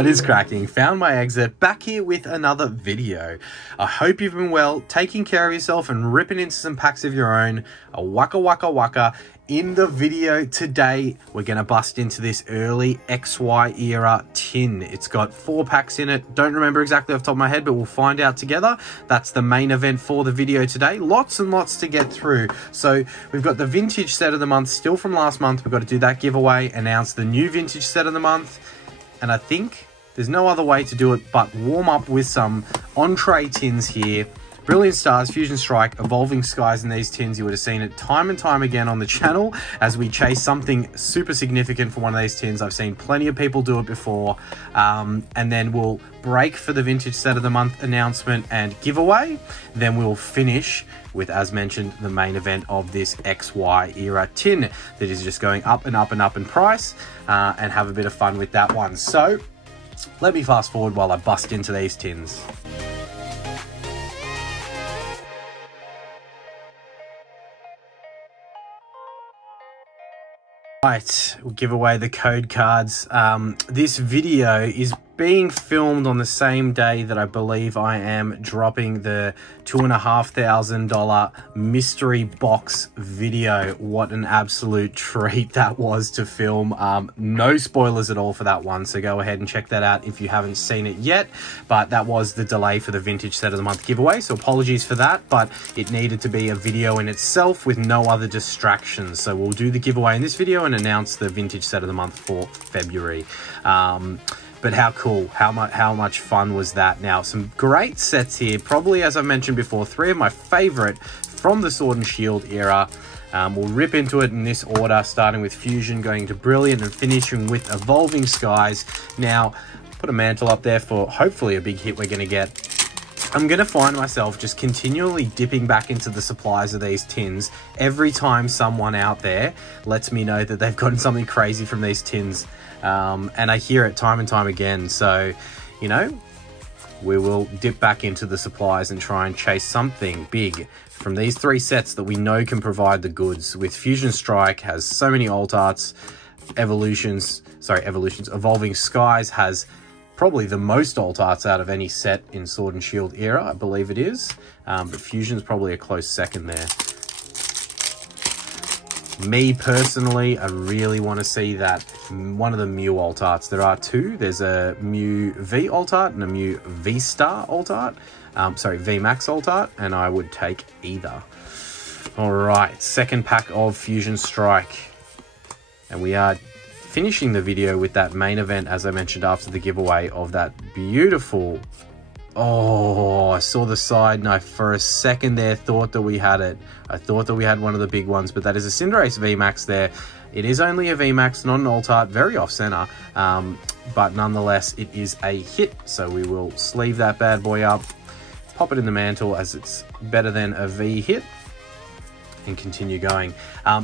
What is cracking? Found my exit, back here with another video. I hope you've been well, taking care of yourself and ripping into some packs of your own. A waka waka waka. In the video today, we're going to bust into this early XY era tin. It's got 4 packs in it. Don't remember exactly off the top of my head, but we'll find out together. That's the main event for the video today. Lots and lots to get through. So we've got the vintage set of the month still from last month. We've got to do that giveaway, announce the new vintage set of the month. And I think there's no other way to do it but warm up with some entree tins here. Brilliant Stars, Fusion Strike, Evolving Skies in these tins. You would have seen it time and time again on the channel as we chase something super significant for one of these tins. I've seen plenty of people do it before. And then we'll break for the vintage set of the month announcement and giveaway. Then we'll finish with, as mentioned, the main event of this XY era tin that is just going up and up and up in price, and have a bit of fun with that one. So let me fast forward while I bust into these tins. Right, we'll give away the code cards. This video is being filmed on the same day that I believe I am dropping the $2,500 mystery box video. What an absolute treat that was to film. No spoilers at all for that one, so go ahead and check that out if you haven't seen it yet. But that was the delay for the vintage set of the month giveaway, so apologies for that, but it needed to be a video in itself with no other distractions. So we'll do the giveaway in this video and announce the vintage set of the month for February. But how cool, how much fun was that? Now, some great sets here. Probably, as I mentioned before, 3 of my favorite from the Sword and Shield era. We'll rip into it in this order, starting with Fusion, going to Brilliant, and finishing with Evolving Skies. Now, put a mantle up there for hopefully a big hit we're going to get. I'm going to find myself just continually dipping back into the supplies of these tins every time someone out there lets me know that they've gotten something crazy from these tins. And I hear it time and time again. So, you know, we will dip back into the supplies and try and chase something big from these 3 sets that we know can provide the goods. With Fusion Strike has so many alt arts, Evolving Skies has probably the most alt arts out of any set in Sword and Shield era, I believe it is. But Fusion's probably a close second there. Me personally, I really want to see that one of the Mew alt arts. There are 2. There's a Mew V alt art and a Mew V Star alt art. V Max alt art, and I would take either. All right, second pack of Fusion Strike, and we are finishing the video with that main event, as I mentioned, after the giveaway of that beautiful. Oh, I saw the side and I for a second there thought that we had it. I thought that we had one of the big ones, but that is a Cinderace VMAX there. It is only a VMAX, not an alt art, very off center, but nonetheless it is a hit. So we will sleeve that bad boy up, pop it in the mantle as it's better than a V hit, and continue going.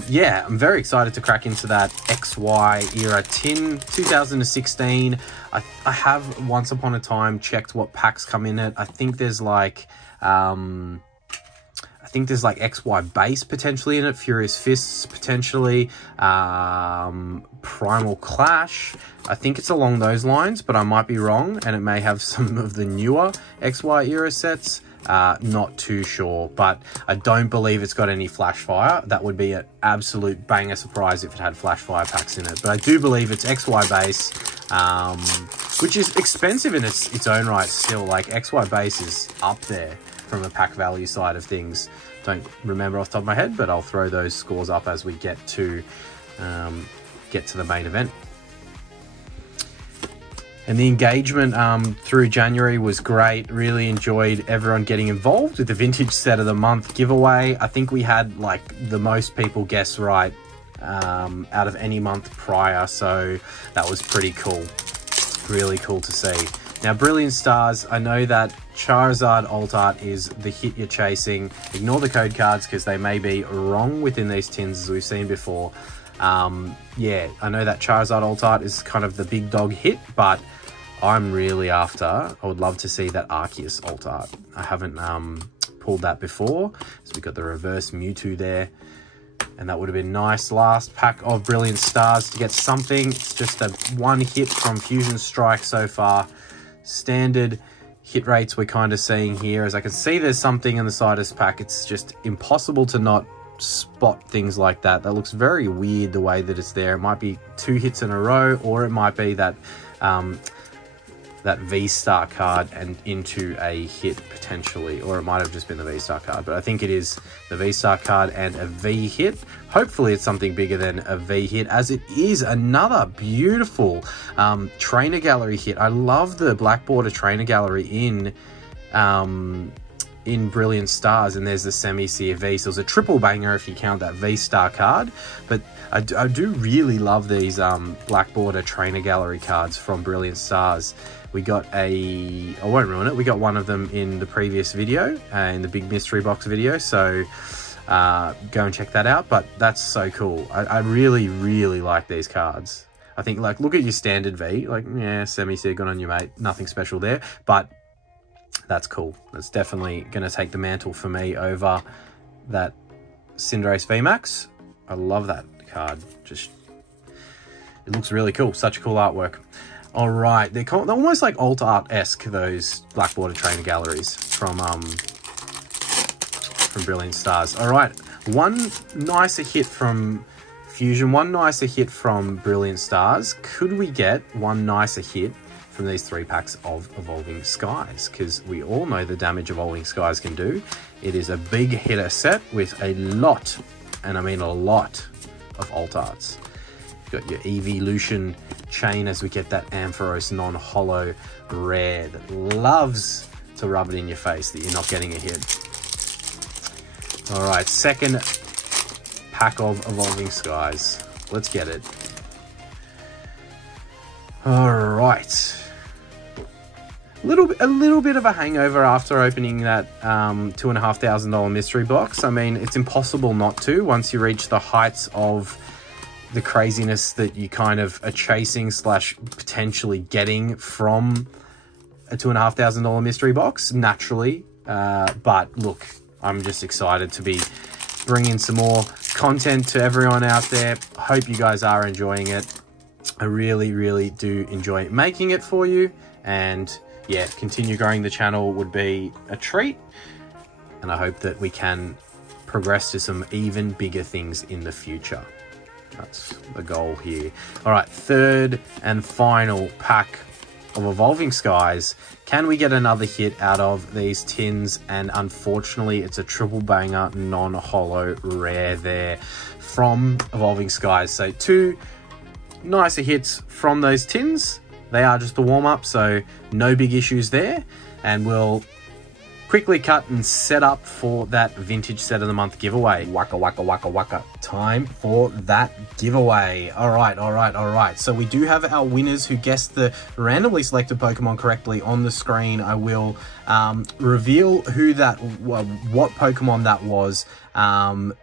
Yeah, I'm very excited to crack into that XY era tin 2016. I have once upon a time checked what packs come in it. I think there's like XY base potentially in it, Furious Fists potentially, Primal Clash. I think it's along those lines, but I might be wrong, and it may have some of the newer XY era sets. Not too sure, but I don't believe it's got any Flash Fire. That would be an absolute banger surprise if it had Flash Fire packs in it. But I do believe it's XY base, which is expensive in its own right still. Like, XY base is up there from a pack value side of things. Don't remember off the top of my head, but I'll throw those scores up as we get to the main event. And the engagement through January was great. Really enjoyed everyone getting involved with the vintage set of the month giveaway. I think we had like the most people guess right out of any month prior. So that was pretty cool. Really cool to see. Now, Brilliant Stars, I know that Charizard alt art is the hit you're chasing. Ignore the code cards because they may be wrong within these tins as we've seen before. Yeah, I know that Charizard alt art is kind of the big dog hit, but I'm really after, I would love to see that Arceus alt art. I haven't pulled that before. So we've got the reverse Mewtwo there. And that would have been nice. Last pack of Brilliant Stars to get something. It's just a one hit from Fusion Strike so far. Standard hit rates we're kind of seeing here. As I can see, there's something in the side of this pack. It's just impossible to not spot things like that. That looks very weird the way that it's there. It might be 2 hits in a row, or it might be that that V-Star card and into a hit potentially, or it might have just been the V-Star card, but I think it is the V-Star card and a V hit. Hopefully it's something bigger than a V hit, as it is another beautiful trainer gallery hit. I love the black border trainer gallery in Brilliant Stars, and there's the semi-seer V, so it's a triple banger if you count that V-Star card. But I do really love these black border trainer gallery cards from Brilliant Stars. We got I won't ruin it, we got one of them in the previous video, in the big mystery box video, so go and check that out. But that's so cool. I really, really like these cards. I think, like, look at your standard V, like, yeah, semi-seer, good on you, mate, nothing special there, but that's cool. That's definitely going to take the mantle for me over that Cinderace VMAX. I love that card. Just, it looks really cool. Such cool artwork. All right, they're almost like alt art-esque, those black border trainer galleries from Brilliant Stars. All right, one nicer hit from Fusion, one nicer hit from Brilliant Stars. Could we get one nicer hit from these 3 packs of Evolving Skies? Because we all know the damage Evolving Skies can do. It is a big hitter set with a lot, and I mean a lot, of alt arts. You've got your Evolution chain as we get that Ampharos non-holo rare that loves to rub it in your face that you're not getting a hit. All right, second pack of Evolving Skies. Let's get it. All right. A little bit of a hangover after opening that $2,500 mystery box. I mean, it's impossible not to once you reach the heights of the craziness that you kind of are chasing / potentially getting from a $2,500 mystery box, naturally. But look, I'm just excited to be bringing some more content to everyone out there. Hope you guys are enjoying it. I really, really do enjoy making it for you, and yeah, continue growing the channel would be a treat, and I hope that we can progress to some even bigger things in the future. That's the goal here. All right, third and final pack of Evolving Skies. Can we get another hit out of these tins? And unfortunately, it's a triple banger non-holo rare there from Evolving Skies. So 2 nicer hits from those tins. They are just a warm-up, so no big issues there. And we'll quickly cut and set up for that Vintage Set of the Month giveaway. Waka, waka, waka, waka. Time for that giveaway. All right. So we do have our winners who guessed the randomly selected Pokemon correctly on the screen. I will reveal what Pokemon that was,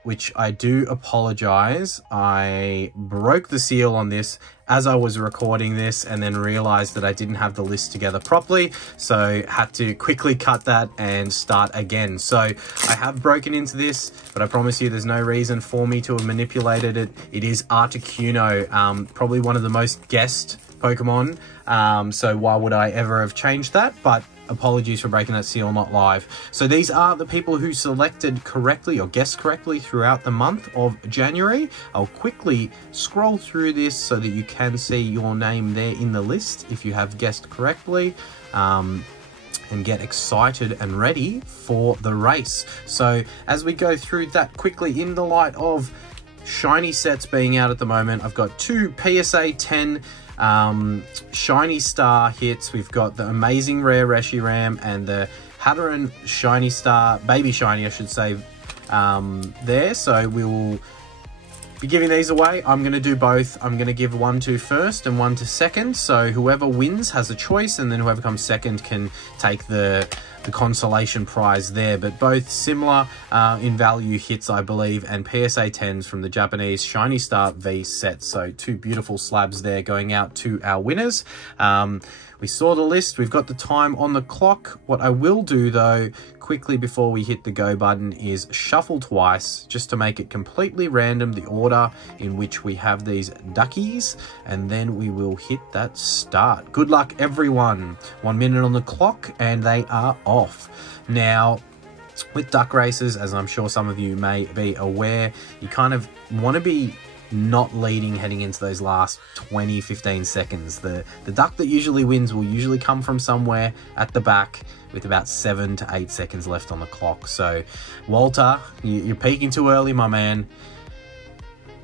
which I do apologize. I broke the seal on this as I was recording this, and then realized that I didn't have the list together properly, so had to quickly cut that and start again. So I have broken into this, but I promise you there's no reason for me to have manipulated it. It is Articuno, probably one of the most guessed Pokemon, so why would I ever have changed that? But apologies for breaking that seal, not live. So these are the people who selected correctly or guessed correctly throughout the month of January. I'll quickly scroll through this so that you can see your name there in the list if you have guessed correctly, and get excited and ready for the race. So as we go through that quickly, in the light of shiny sets being out at the moment, I've got 2 PSA 10 Shiny Star hits. We've got the Amazing Rare Reshiram and the Hatteran Shiny Star, Baby Shiny I should say, there. So we will be giving these away. I'm going to do both. I'm going to give 1 to first and 1 to second. So whoever wins has a choice, and then whoever comes second can take the the consolation prize there. But both similar in value hits, I believe, and PSA 10s from the Japanese Shiny Star V set. So two beautiful slabs there going out to our winners. We saw the list, we've got the time on the clock. What I will do though, quickly before we hit the go button, is shuffle twice just to make it completely random, the order in which we have these duckies, and then we will hit that start. Good luck everyone. 1 minute on the clock and they are off. Now, with duck races, as I'm sure some of you may be aware, you kind of want to be not leading heading into those last 20-15 seconds. The duck that usually wins will usually come from somewhere at the back with about 7 to 8 seconds left on the clock. So Walter, you're peaking too early, my man.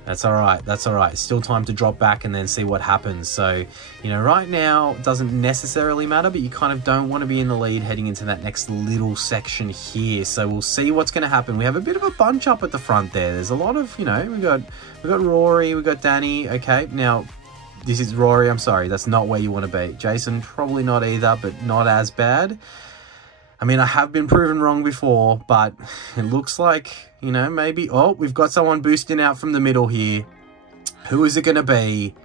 That's all right, that's all right. Still time to drop back and then see what happens. So, you know, right now it doesn't necessarily matter, but you kind of don't want to be in the lead heading into that next little section here. So we'll see what's going to happen. We have a bit of a bunch up at the front there. There's a lot of, you know, we got Rory, we got Danny. Okay, now this is Rory. I'm sorry, that's not where you want to be. Jason, probably not either, but not as bad. I mean, I have been proven wrong before, but it looks like, you know, maybe... Oh, we've got someone boosting out from the middle here. Who is it going to be?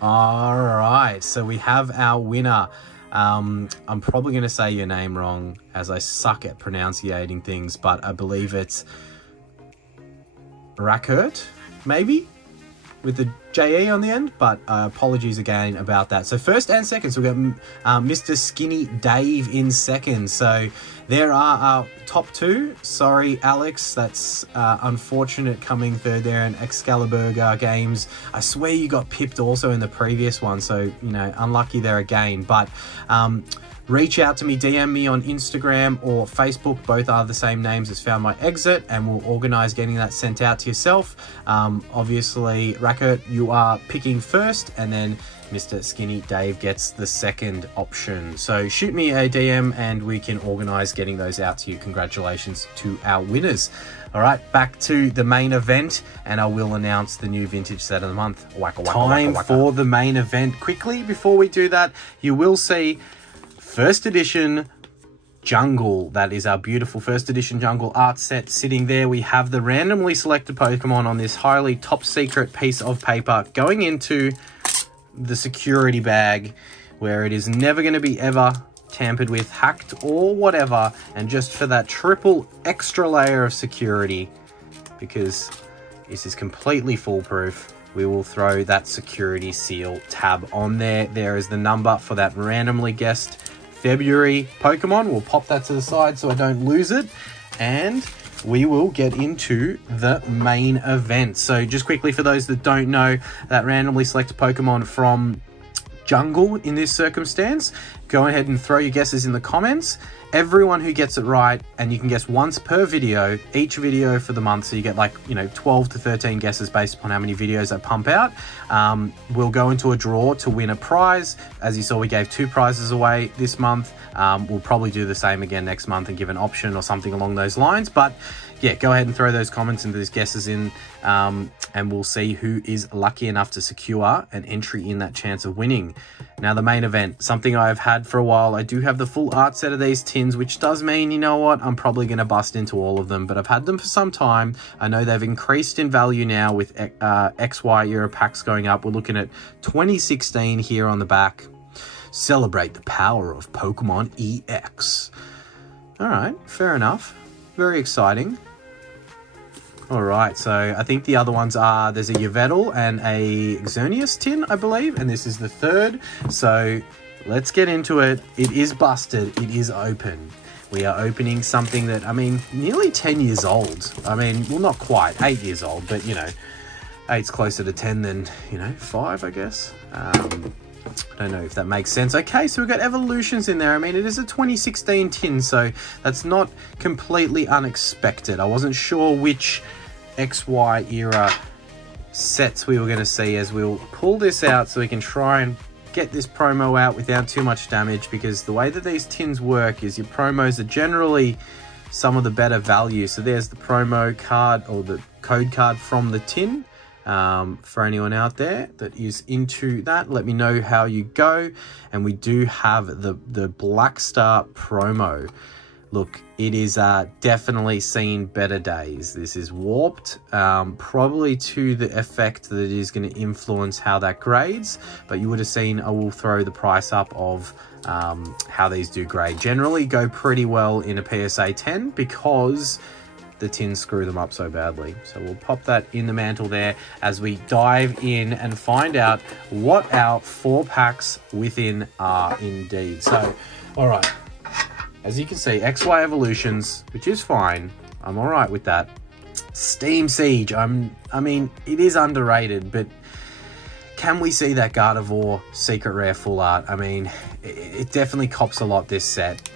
All right, so we have our winner. I'm probably going to say your name wrong, as I suck at pronunciating things, but I believe it's Rakert, maybe? With the JE on the end, but apologies again about that. So first and second, so we've got Mr. Skinny Dave in second. So there are our top two. Sorry, Alex, that's unfortunate coming third there in Excalibur Games. I swear you got pipped also in the previous one, so, you know, unlucky there again. But reach out to me, DM me on Instagram or Facebook. Both are the same names as Found My Exit, and we'll organize getting that sent out to yourself. Obviously, Racket, you are picking first, and then Mr. Skinny Dave gets the second option. So shoot me a DM and we can organize getting those out to you. Congratulations to our winners. All right, back to the main event, and I will announce the new vintage set of the month. Waka, waka, Time waka, waka. For the main event. Quickly, before we do that, you will see first edition Jungle. That is our beautiful first edition Jungle art set sitting there. We have the randomly selected Pokemon on this highly top secret piece of paper going into the security bag, where it is never going to be ever tampered with, hacked, or whatever. And just for that triple extra layer of security, because this is completely foolproof, we will throw that security seal tab on there. There is the number for that randomly guessed February Pokemon. We'll pop that to the side so I don't lose it, and we will get into the main event. So just quickly, for those that don't know, that randomly selected Pokemon from Jungle in this circumstance, go ahead and throw your guesses in the comments. Everyone who gets it right, and you can guess once per video, each video for the month, so you get, like, you know, 12 to 13 guesses based upon how many videos I pump out. We'll go into a draw to win a prize. As you saw, we gave 2 prizes away this month. We'll probably do the same again next month and give an option or something along those lines. But yeah, go ahead and throw those comments and those guesses in, and we'll see who is lucky enough to secure an entry in that chance of winning. Now, the main event, something I've had for a while. I do have the full art set of these tins, which does mean, you know what, I'm probably going to bust into all of them, but I've had them for some time. I know they've increased in value now with XY era packs going up. We're looking at 2016 here on the back. Celebrate the power of Pokemon EX. All right, fair enough. Very exciting. All right, so I think the other ones are, there's a Yveltal and a Xerneas tin, I believe, and this is the third. So let's get into it. It is busted. It is open. We are opening something that, I mean, nearly 10 years old. I mean, well, not quite, 8 years old, but, you know, 8's closer to 10 than, you know, 5, I guess. I don't know if that makes sense. Okay, so we've got Evolutions in there. I mean, it is a 2016 tin, so that's not completely unexpected. I wasn't sure which XY era sets we were going to see, as we'll pull this out so we can try and get this promo out without too much damage, because the way that these tins work is your promos are generally some of the better value. So there's the promo card, or the code card from the tin. For anyone out there that is into that, let me know how you go. And we do have the Black Star promo. Look, it is definitely seen better days. This is warped, probably to the effect that it is going to influence how that grades. But you would have seen, I will throw the price up of how these do grade. Generally go pretty well in a PSA 10 because the tins screw them up so badly. So we'll pop that in the mantle there as we dive in and find out what our 4 packs within are indeed. So, all right. As you can see, XY Evolutions, which is fine. I'm all right with that. Steam Siege, I mean, it is underrated, but can we see that Gardevoir Secret Rare Full Art? I mean, it definitely cops a lot this set.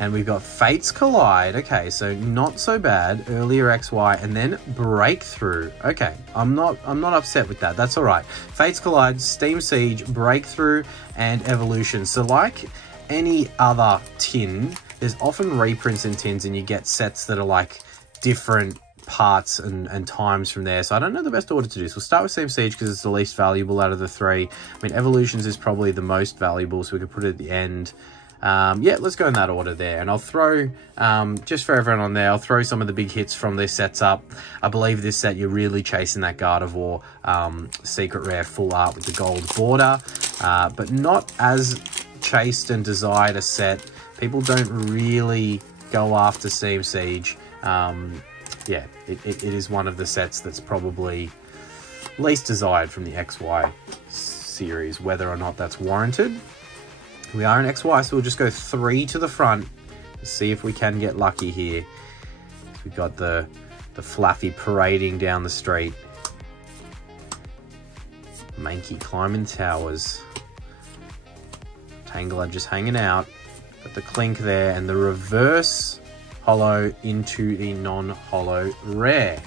And we've got Fates Collide. Okay, so not so bad. Earlier XY, and then Breakthrough. Okay, I'm not upset with that. That's all right. Fates Collide, Steam Siege, Breakthrough, and Evolution. So like any other tin, there's often reprints in tins and you get sets that are like different parts and times from there. So I don't know the best order to do. So we'll start with Steam Siege because it's the least valuable out of the 3. I mean, Evolutions is probably the most valuable, so we could put it at the end. Yeah, let's go in that order there. And I'll throw, just for everyone on there, I'll throw some of the big hits from this sets up. I believe this set, you're really chasing that Gardevoir Secret Rare Full Art with the gold border, but not as chased and desired a set. People don't really go after Steam Siege. Yeah, it is one of the sets that's probably least desired from the XY series, whether or not that's warranted. We are in XY, so we'll just go 3 to the front. See if we can get lucky here. We've got the Fluffy parading down the street. Mankey climbing towers. Tangler just hanging out. Got the Clink there, and the reverse holo into the non-holo rare.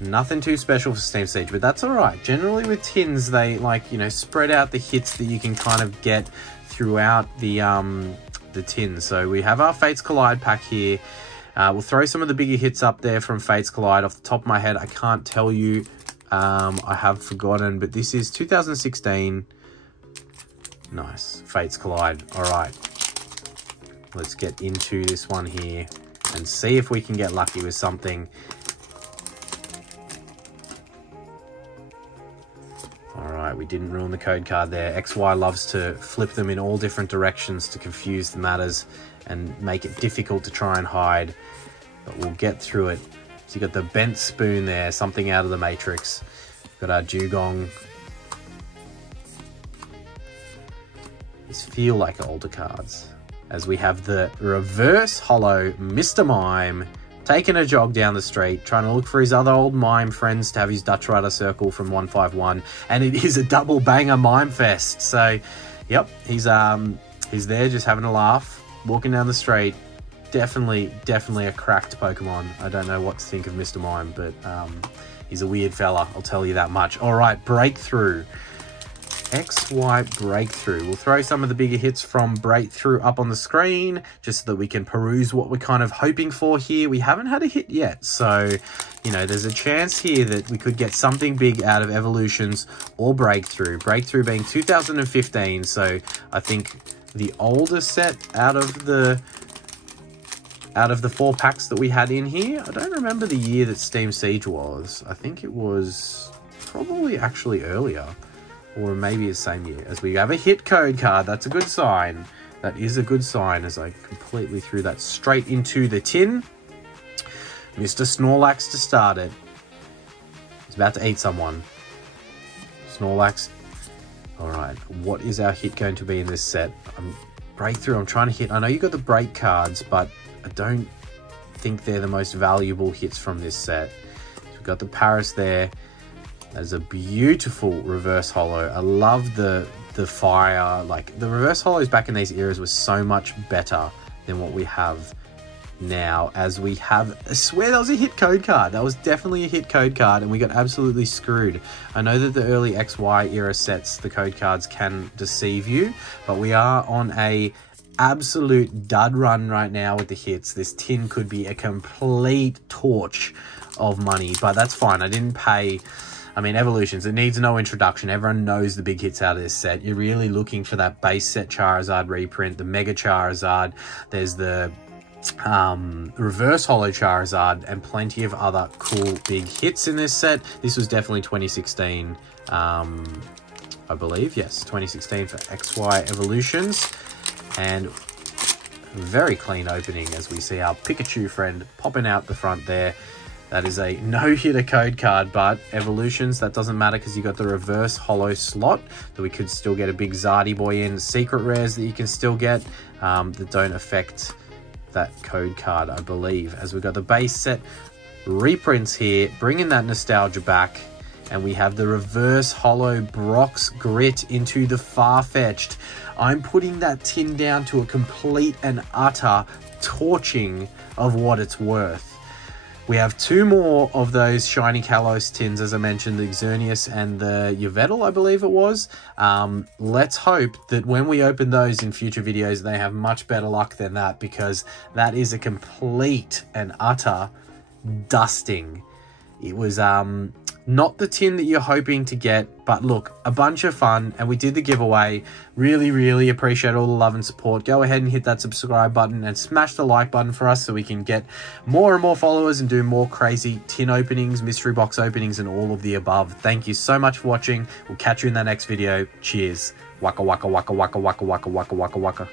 Nothing too special for Steam Siege, but that's all right. Generally with tins, they like, you know, spread out the hits that you can kind of get throughout the tin. So we have our Fates Collide pack here. We'll throw some of the bigger hits up there from Fates Collide. Off the top of my head, I can't tell you. I have forgotten, but this is 2016. Nice. Fates Collide. All right. Let's get into this one here and see if we can get lucky with something. Alright, we didn't ruin the code card there. XY loves to flip them in all different directions to confuse the matters and make it difficult to try and hide. But we'll get through it. So you got the bent spoon there, something out of the Matrix. We've got our Dugong. These feel like older cards. As we have the reverse holo Mr. Mime taking a jog down the street, trying to look for his other old mime friends to have his Dutch Rider circle from 151. And it is a double banger mime fest. So, yep, he's there just having a laugh, walking down the street. Definitely a cracked Pokemon. I don't know what to think of Mr. Mime, but he's a weird fella, I'll tell you that much. All right, Breakthrough. XY Breakthrough. We'll throw some of the bigger hits from Breakthrough up on the screen just so that we can peruse what we're kind of hoping for here. We haven't had a hit yet, so, you know, there's a chance here that we could get something big out of Evolutions or Breakthrough. Breakthrough being 2015, so I think the older set out of the 4 packs that we had in here. I don't remember the year that Steam Siege was. I think it was probably actually earlier. Or maybe the same year. As we have a hit code card, that's a good sign. That is a good sign as I completely threw that straight into the tin. Mr. Snorlax to start it. He's about to eat someone. Snorlax. Alright, what is our hit going to be in this set? Breakthrough, I'm trying to hit. I know you got the break cards, but I don't think they're the most valuable hits from this set. So we've got the Paris there. There's a beautiful reverse holo. I love the fire. Like, the reverse holos back in these eras was so much better than what we have now, as we have, I swear that was a hit code card. That was definitely a hit code card, and we got absolutely screwed. I know that the early XY era sets, the code cards can deceive you, but we are on a absolute dud run right now with the hits. This tin could be a complete torch of money, but that's fine. I didn't pay I mean, evolutions, it needs no introduction. Everyone knows the big hits out of this set. You're really looking for that base set Charizard reprint, the Mega Charizard. There's the reverse holo Charizard, and plenty of other cool big hits in this set. This was definitely 2016, I believe. Yes, 2016 for XY Evolutions. And very clean opening as we see our Pikachu friend popping out the front there. That is a no-hitter code card, but Evolutions, that doesn't matter because you got the reverse holo slot that we could still get a big Zardy boy in. Secret rares that you can still get that don't affect that code card, I believe. As we got the base set reprints here, bringing that nostalgia back. And we have the reverse holo Brock's Grit into the Farfetch'd. I'm putting that tin down to a complete and utter torching of what it's worth. We have two more of those Shiny Kalos Tins, as I mentioned, the Xerneas and the Yveltal, I believe it was. Let's hope that when we open those in future videos, they have much better luck than that, because that is a complete and utter dusting. It was not the tin that you're hoping to get, but look, a bunch of fun, and we did the giveaway. Really appreciate all the love and support. Go ahead and hit that subscribe button and smash the like button for us so we can get more and more followers and do more crazy tin openings, mystery box openings, and all of the above. Thank you so much for watching. We'll catch you in the next video. Cheers. Waka waka waka waka waka waka waka waka waka.